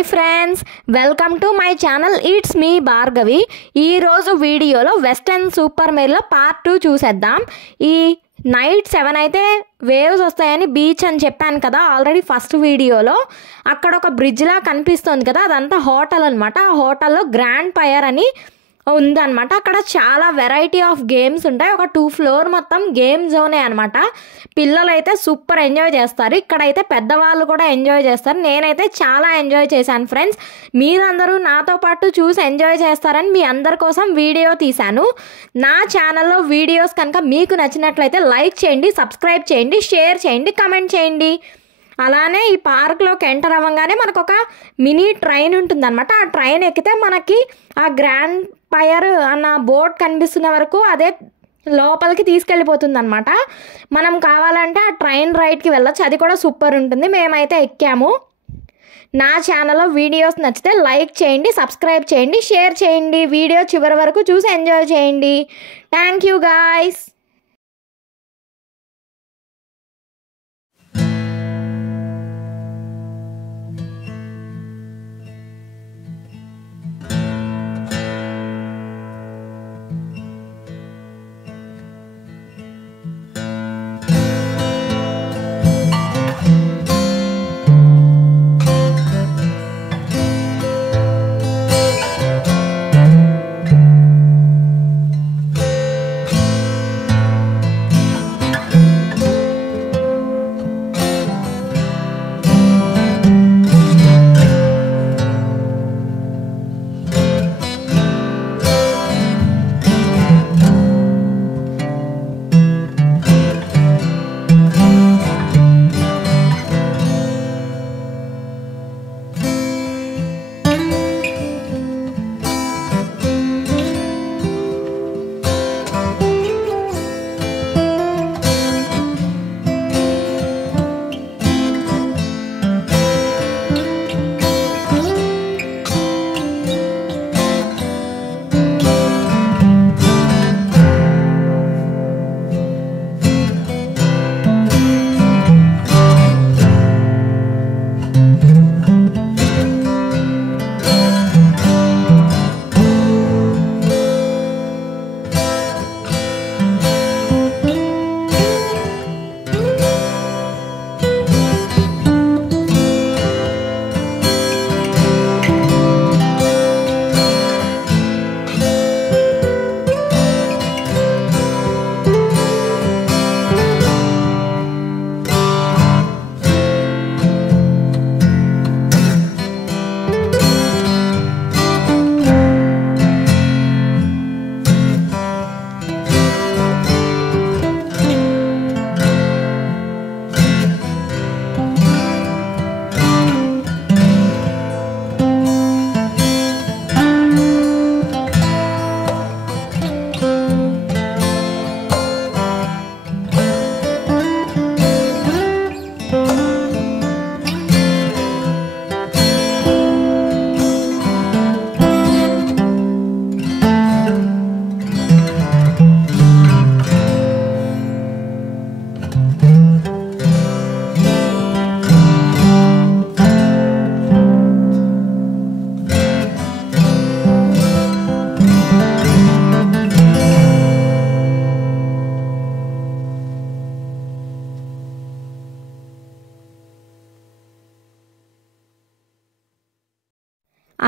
Hi friends, welcome to my channel. It's me Bhargavi. ఈరోజు వీడియోలో western super మేర్లో part 2 చూసేద్దాం. ఈ నైట్ 7 అయితే వేవ్స్ వస్తాయని బీచ్ అని చెప్పాను కదా ఆల్రెడీ ఫస్ట్ వీడియోలో. అక్కడ ఒక బ్రిడ్జ్లా కనిపిస్తుంది కదా, అదంతా హోటల్ అనమాట. ఆ హోటల్లో గ్రాండ్ ఫైర్ అని ఉందన్నమాట. అక్కడ చాలా వెరైటీ ఆఫ్ గేమ్స్ ఉంటాయి. ఒక 2 ఫ్లోర్ మొత్తం గేమ్ జోనే అనమాట. పిల్లలు అయితే సూపర్ ఎంజాయ్ చేస్తారు. ఇక్కడైతే పెద్దవాళ్ళు కూడా ఎంజాయ్ చేస్తారు. నేనైతే చాలా ఎంజాయ్ చేశాను ఫ్రెండ్స్. మీరందరూ నాతో పాటు చూసి ఎంజాయ్ చేస్తారని మీ అందరి కోసం వీడియో తీశాను. నా ఛానల్లో వీడియోస్ కనుక మీకు నచ్చినట్లయితే లైక్ చేయండి, సబ్స్క్రైబ్ చేయండి, షేర్ చేయండి, కమెంట్ చేయండి. అలానే ఈ పార్క్లోకి ఎంటర్ అవ్వగానే మనకు ఒక మినీ ట్రైన్ ఉంటుందన్నమాట. ఆ ట్రైన్ ఎక్కితే మనకి ఆ గ్రాండ్ ఫైర్ అన్న బోర్డ్ కనిపిస్తున్న వరకు అదే లోపలికి తీసుకెళ్ళిపోతుంది అనమాట. మనం కావాలంటే ఆ ట్రైన్ రైడ్కి వెళ్ళొచ్చు. అది కూడా సూపర్ ఉంటుంది. మేమైతే ఎక్కాము. నా ఛానల్లో వీడియోస్ నచ్చితే లైక్ చేయండి, సబ్స్క్రైబ్ చేయండి, షేర్ చేయండి. వీడియో చివరి వరకు చూసి ఎంజాయ్ చేయండి. Thank you guys.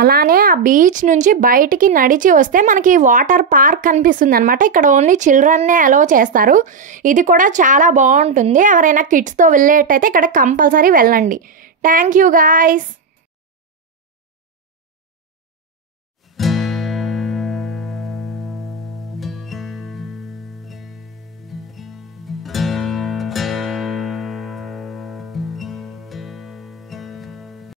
అలానే ఆ బీచ్ నుంచి బయటికి నడిచి వస్తే మనకి వాటర్ పార్క్ కనిపిస్తుంది అనమాట. ఇక్కడ ఓన్లీ చిల్డ్రన్నే అలో చేస్తారు. ఇది కూడా చాలా బాగుంటుంది. ఎవరైనా కిడ్స్తో వెళ్ళేటైతే ఇక్కడ కంపల్సరీ వెళ్ళండి. Thank you guys.